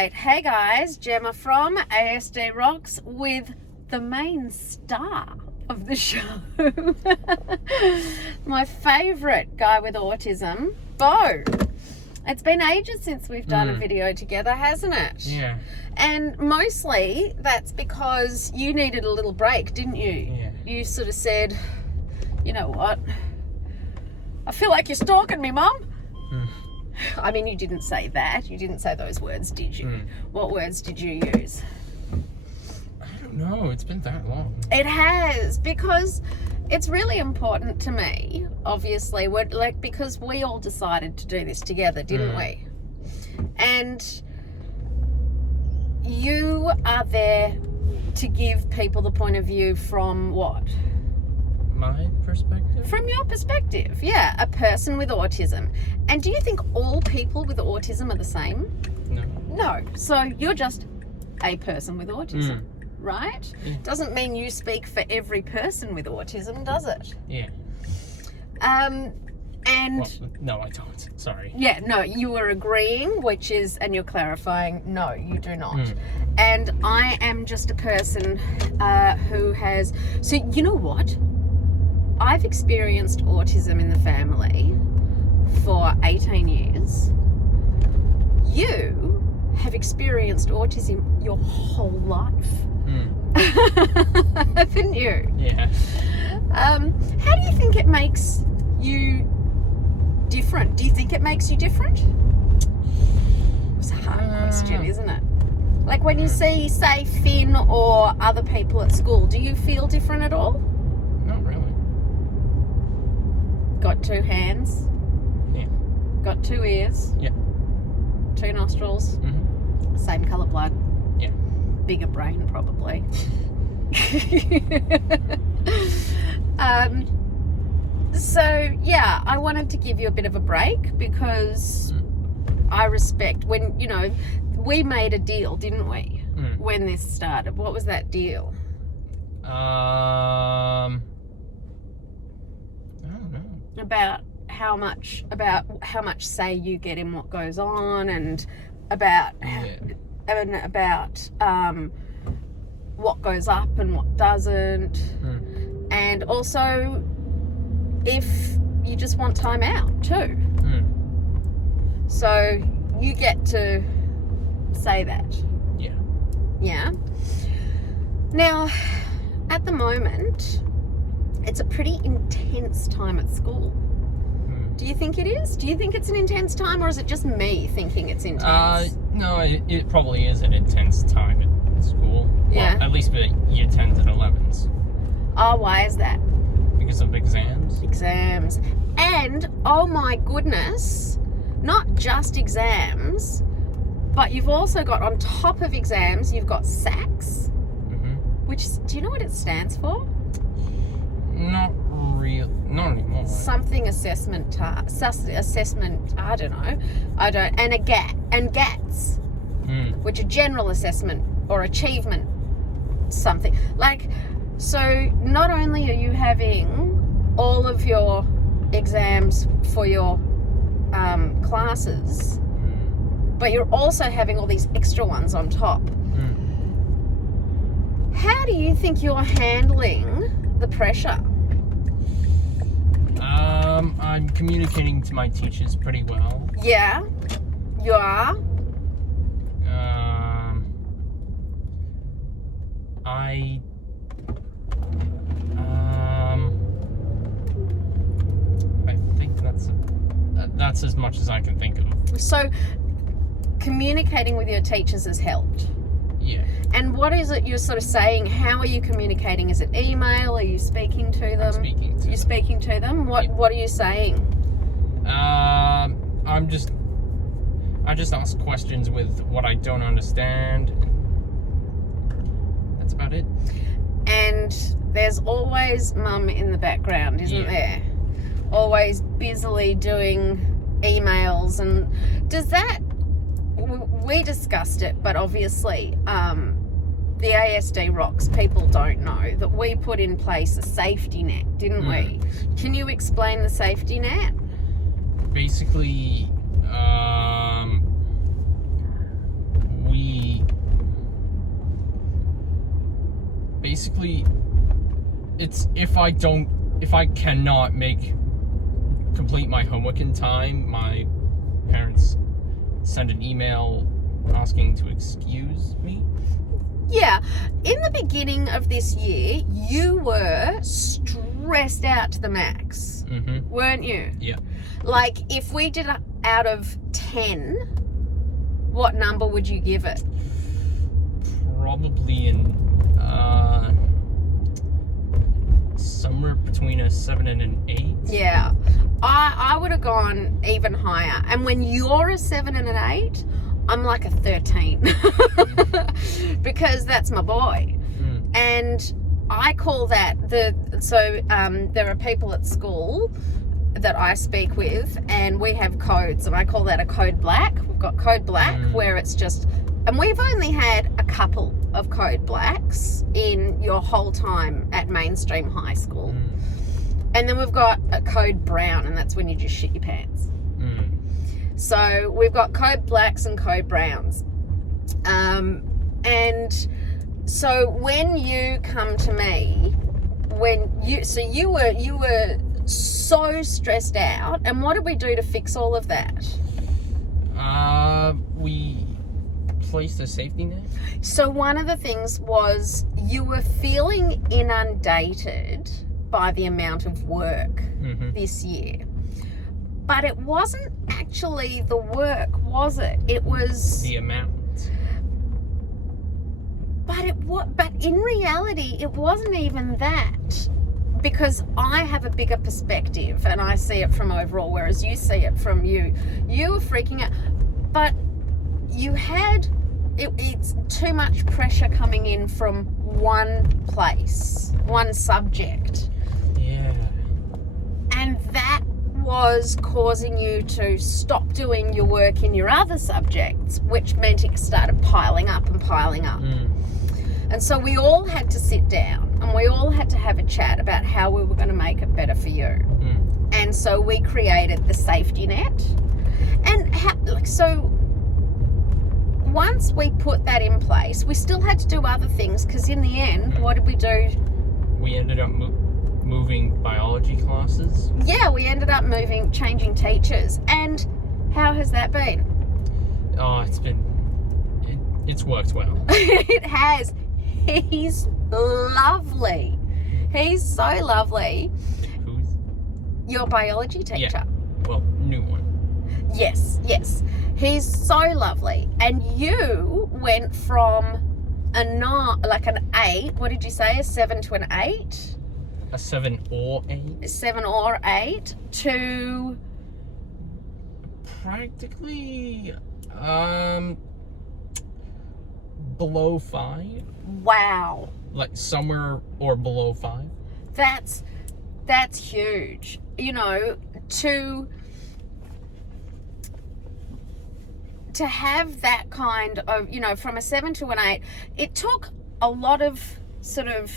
right. Hey guys, Gemma from ASD Rocks with the main star of the show. My favourite guy with autism, Beau. It's been ages since we've done a video together, hasn't it? Yeah. And mostly that's because you needed a little break, didn't you? Yeah. You sort of said, you know what? I feel like you're stalking me, Mum. I mean, you didn't say that. You didn't say those words, did you? What words did you use? I don't know. It's been that long. It has, because it's really important to me, obviously, because we all decided to do this together, didn't we? And you are there to give people the point of view from what? My perspective? From your perspective, yeah, a person with autism. And do you think all people with autism are the same? No. No. So you're just a person with autism, right? Yeah. Doesn't mean you speak for every person with autism, does it? Yeah. And Well, no, I don't. Sorry. yeah, no, you are agreeing, and you're clarifying, no, you do not. And I am just a person who has, so you know what? I've experienced autism in the family for 18 years. You have experienced autism your whole life. Haven't you? Yeah. How do you think it makes you different? Do you think it makes you different? It's a hard question, isn't it? Like when you see, say, Finn or other people at school, do you feel different at all? Not really. Got two hands. Yeah. Got two ears. Yeah. Two nostrils. Same colour blood. Yeah. Bigger brain, probably. So, yeah, I wanted to give you a bit of a break because I respect when, we made a deal, didn't we? When this started. What was that deal? I don't know. About how much say you get in what goes on, and about what goes up and what doesn't, and also if you just want time out too. So you get to say that. Yeah. Now, at the moment, it's a pretty intense time at school. Do you think it is? Do you think it's an intense time, or is it just me thinking it's intense? No, it probably is an intense time at school. Yeah. Well, at least for year 10s and 11s. Oh, why is that? Because of exams. Exams. And, oh my goodness, not just exams, but you've also got, on top of exams, you've got SACs, which, do you know what it stands for? Not anymore. Something assessment, I don't know. And GATs, which are general assessment or achievement something. So not only are you having all of your exams for your classes, but you're also having all these extra ones on top. How do you think you're handling the pressure? I'm communicating to my teachers pretty well. Yeah, you are. I think that's as much as I can think of. So, communicating with your teachers has helped. Yeah. And what is it you're sort of saying? How are you communicating? Is it email? Are you speaking to them? I'm speaking to them. You're speaking to them? What are you saying? I just ask questions with what I don't understand. That's about it. And there's always Mum in the background, isn't there? Always busily doing emails. And does that, we discussed it, but obviously the ASD Rocks people don't know that we put in place a safety net, didn't we? Can you explain the safety net? Basically, we basically, it's if I cannot complete my homework in time, my parents send an email asking to excuse me. Yeah. In the beginning of this year, you were stressed out to the max, weren't you? Yeah. Like, if we did it out of 10, what number would you give it? Probably in somewhere between a 7 and an 8. Yeah. I would have gone even higher. And when you're a 7 and an 8, I'm like a 13. Because that's my boy. And I call that there are people at school that I speak with, and we have codes, and I call that a code black. We've got code black where it's just, and we've only had a couple of code blacks in your whole time at mainstream high school. And then we've got a code brown, and that's when you just shit your pants. So we've got code blacks and code browns. And so when you come to me, you were so stressed out, and what did we do to fix all of that? We placed a safety net. So one of the things was you were feeling inundated by the amount of work this year. But it wasn't actually the work, was it? It was the amount. But in reality, it wasn't even that, because I have a bigger perspective and I see it from overall, whereas you see it from you. You were freaking out, but you had it's too much pressure coming in from one place, one subject. Yeah. And that was causing you to stop doing your work in your other subjects, which meant it started piling up and piling up. And so we all had to sit down and we all had to have a chat about how we were going to make it better for you. And so we created the safety net. And so once we put that in place, we still had to do other things, because in the end, what did we do? We ended up moving biology classes. Yeah, we ended up changing teachers. And how has that been? Oh, it's worked well. It has. He's lovely. He's so lovely. Who's? Your biology teacher. Yeah. Well, new one. Yes. He's so lovely. And you went from an 8, what did you say, a 7 to an 8? A 7 or 8? 7 or 8 to... Practically, below 5. Wow. Like somewhere or below 5. That's huge. You know, to have that kind of, you know, from a 7 to an 8, it took a lot of sort of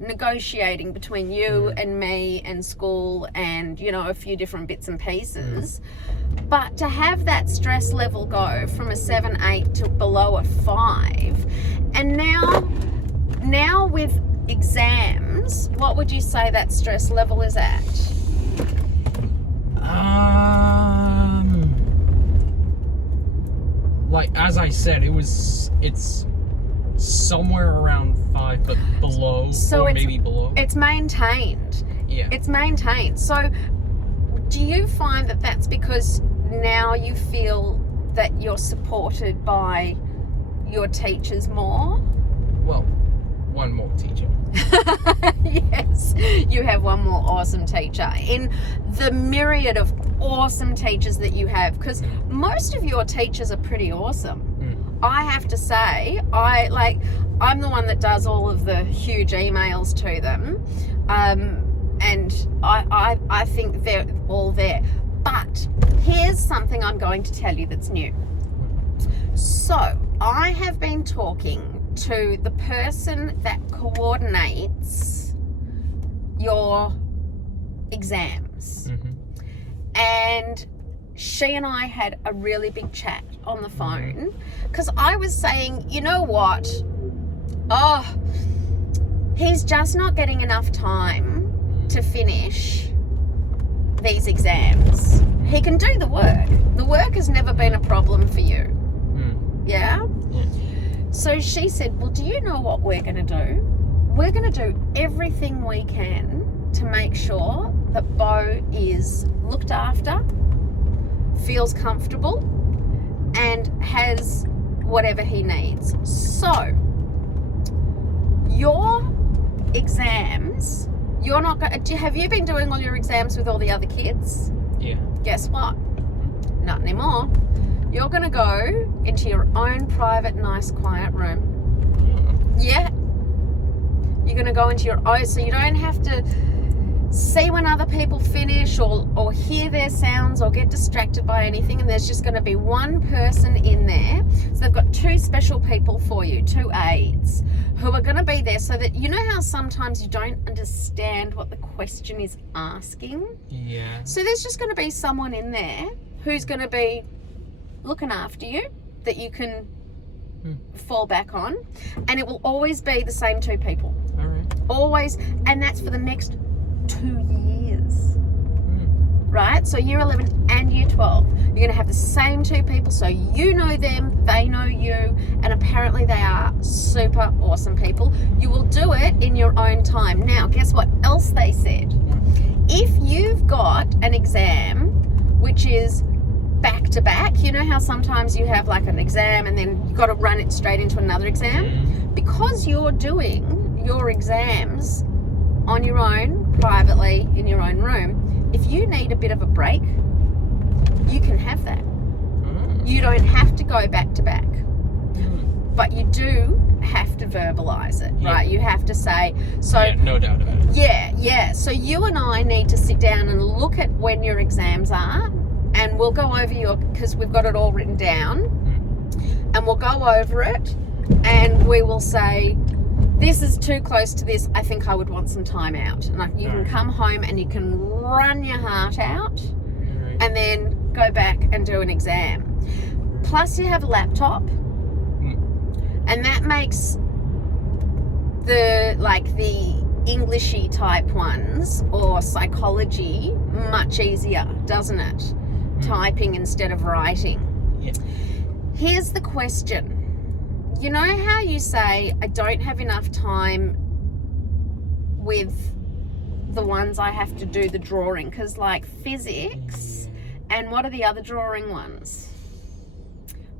negotiating between you and me and school and, you know, a few different bits and pieces. But to have that stress level go from a 7, 8 to below a 5, and now with exams, what would you say that stress level is at? Like as I said, it's somewhere around 5, but below, so or maybe below. It's maintained. Yeah. It's maintained. So do you find that that's because now you feel that you're supported by your teachers more? Well, one more teacher. Yes, you have one more awesome teacher in the myriad of awesome teachers that you have, because most of your teachers are pretty awesome. I have to say, I'm the one that does all of the huge emails to them, and I think they're all there. But here's something I'm going to tell you that's new. So I have been talking to the person that coordinates your exams, and she and I had a really big chat on the phone, because I was saying, you know what, He's just not getting enough time to finish these exams. He can do the work. The work has never been a problem for you. Yeah? So she said, well, do you know what we're going to do? We're going to do everything we can to make sure that Beau is looked after, feels comfortable, and has whatever he needs. So, your exams, you're not going to... Have you been doing all your exams with all the other kids? Yeah. Guess what? Not anymore. You're going to go into your own private, nice, quiet room. Yeah. You're going to go into your own, so you don't have to see when other people finish or hear their sounds or get distracted by anything, and there's just going to be one person in there. So they've got 2 special people for you, 2 aides, who are going to be there so that, you know how sometimes you don't understand what the question is asking? Yeah. So there's just going to be someone in there who's going to be looking after you, that you can fall back on, and it will always be the same 2 people. All right. Always, and that's for the next 2 years. Right? So year 11 and year 12, you're going to have the same 2 people, so you know them, they know you, and apparently they are super awesome people. You will do it in your own time. Now, guess what else they said? If you've got an exam which is back to back, you know how sometimes you have like an exam and then you've got to run it straight into another exam? Because you're doing your exams on your own, privately, in your own room, if you need a bit of a break, you can have that. You don't have to go back to back. But you do have to verbalize it, right? You have to say, so... Yeah, no doubt about it. Yeah. So you and I need to sit down and look at when your exams are, and we'll go over your, because we've got it all written down, and we'll go over it, and we will say, this is too close to this, I think I would want some time out. And you can come home and you can run your heart out, and then go back and do an exam. Plus you have a laptop, and that makes the Englishy type ones or psychology much easier, doesn't it? Typing instead of writing. Yeah. Here's the question. You know how you say, I don't have enough time with the ones I have to do the drawing, because like physics, and what are the other drawing ones?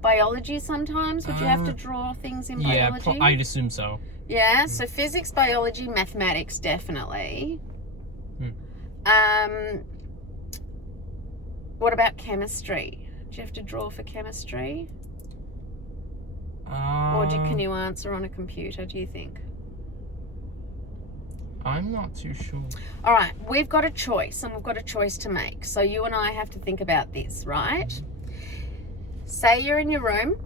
Biology sometimes? Would you have to draw things in biology? Yeah, I'd assume so. Yeah, so physics, biology, mathematics, definitely. What about chemistry? Do you have to draw for chemistry? Or can you answer on a computer, do you think? I'm not too sure. All right, we've got a choice, and we've got a choice to make. So you and I have to think about this, right? Say you're in your room,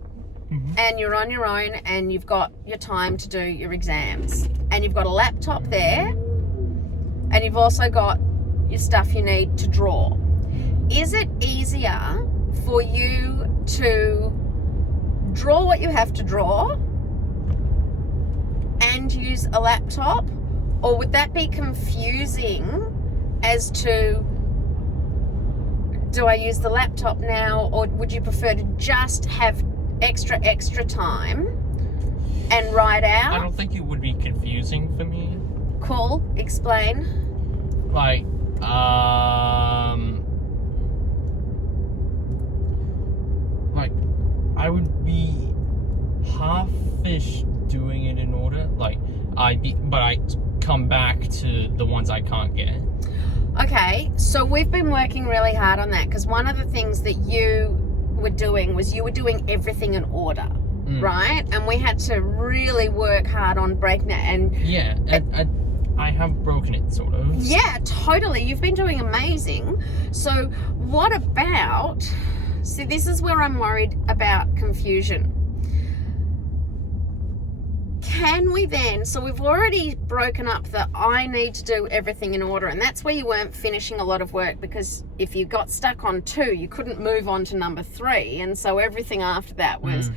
and you're on your own, and you've got your time to do your exams, and you've got a laptop there, and you've also got your stuff you need to draw. Is it easier for you to draw what you have to draw and use a laptop, or would that be confusing as to, do I use the laptop now, or would you prefer to just have extra time and write out? I don't think it would be confusing for me. Cool, explain. Like, I would be half-ish doing it in order. Like, but I come back to the ones I can't get. Okay, so we've been working really hard on that, because one of the things that you were doing was you were doing everything in order, right? And we had to really work hard on breaking it. And yeah, I have broken it, sort of. Yeah, totally. You've been doing amazing. So what about... See, this is where I'm worried about confusion. Can we then, so we've already broken up that I need to do everything in order, and that's where you weren't finishing a lot of work, because if you got stuck on 2, you couldn't move on to number 3, and so everything after that was...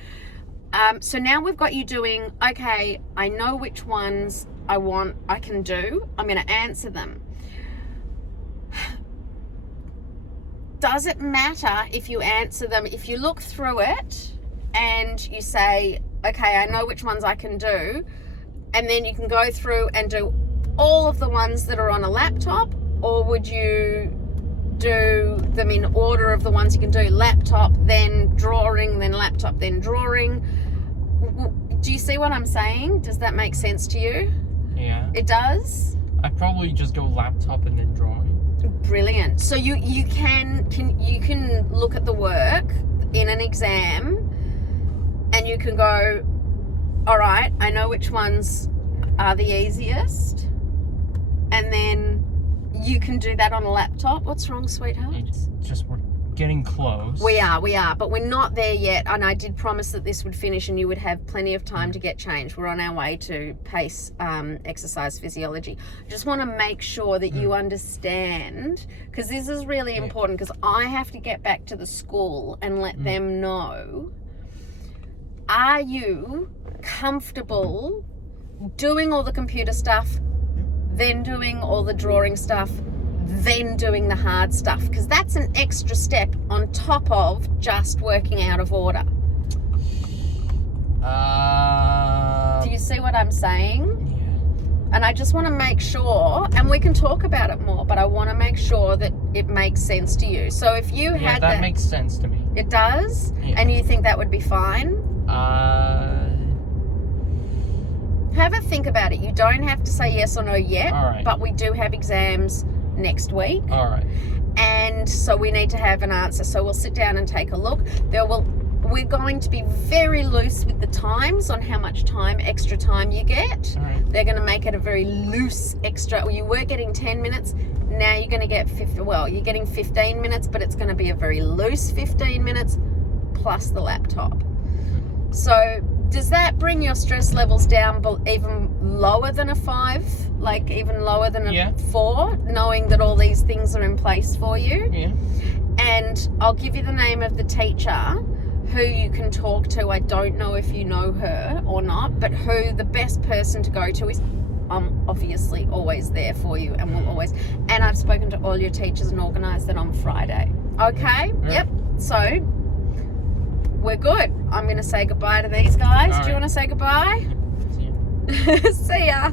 So now we've got you doing, okay, I know which ones I can do. I'm going to answer them. Does it matter if you answer them, if you look through it and you say, okay, I know which ones I can do, and then you can go through and do all of the ones that are on a laptop, or would you do them in order of the ones you can do? Laptop, then drawing, then laptop, then drawing. Do you see what I'm saying? Does that make sense to you? Yeah. It does? I'd probably just go laptop and then drawing. Brilliant. So you can look at the work in an exam and you can go, all right, I know which ones are the easiest, and then you can do that on a laptop. What's wrong, sweetheart? It's just we're getting close. We are, but we're not there yet, and I did promise that this would finish and you would have plenty of time to get changed. We're on our way to PACE exercise physiology. I just want to make sure that you understand, because this is really important, because I have to get back to the school and let them know, are you comfortable doing all the computer stuff, then doing all the drawing stuff, then doing the hard stuff? Because that's an extra step on top of just working out of order. Do you see what I'm saying? Yeah. And I just want to make sure, and we can talk about it more, but I want to make sure that it makes sense to you. So if you had that makes sense to me. It does? Yeah. And you think that would be fine? Have a think about it. You don't have to say yes or no yet, all right. But we do have exams next week. All right. And so we need to have an answer. So we'll sit down and take a look. We're going to be very loose with the times on how much extra time you get. All right. They're going to make it a very loose extra. You were getting 10 minutes. Now you're going to get you're getting 15 minutes, but it's going to be a very loose 15 minutes plus the laptop. So does that bring your stress levels down even lower than a 5? Like even lower than a 4, knowing that all these things are in place for you? Yeah. And I'll give you the name of the teacher who you can talk to. I don't know if you know her or not, but who the best person to go to is. I'm obviously always there for you and will always. And I've spoken to all your teachers and organised that on Friday. Okay? Yeah. Yep. So we're good. I'm going to say goodbye to these guys. All Do you right. want to say goodbye? See ya. See ya.